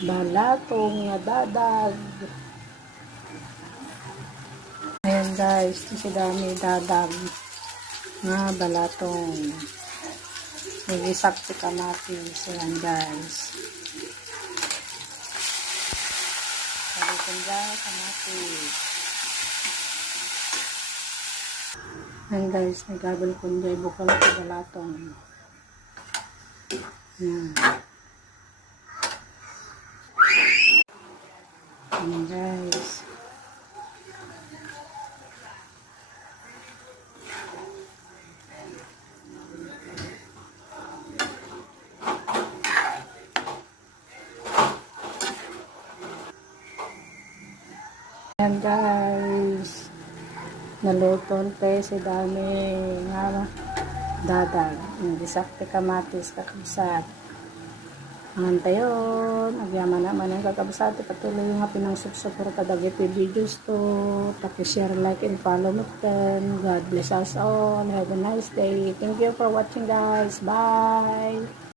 balatong nga dadag. Ayan guys, ito si dami dadag nga balatong. Nagisak si kamatis. Ayan guys. Sabitin dyan kamatis. Ayan guys, nagagol ko dyan bukal ko balatong. Ayan. Ayan guys. Ayan guys. Naluton pe si dami nga dadag. Disakti kamatis kakabsat. Ang tayon, agyaman naman ang kakabsat. Patuloy nga pinangsup-suporta dagiti videos to. Share, like, and follow mo then. God bless us all. Have a nice day. Thank you for watching guys. Bye!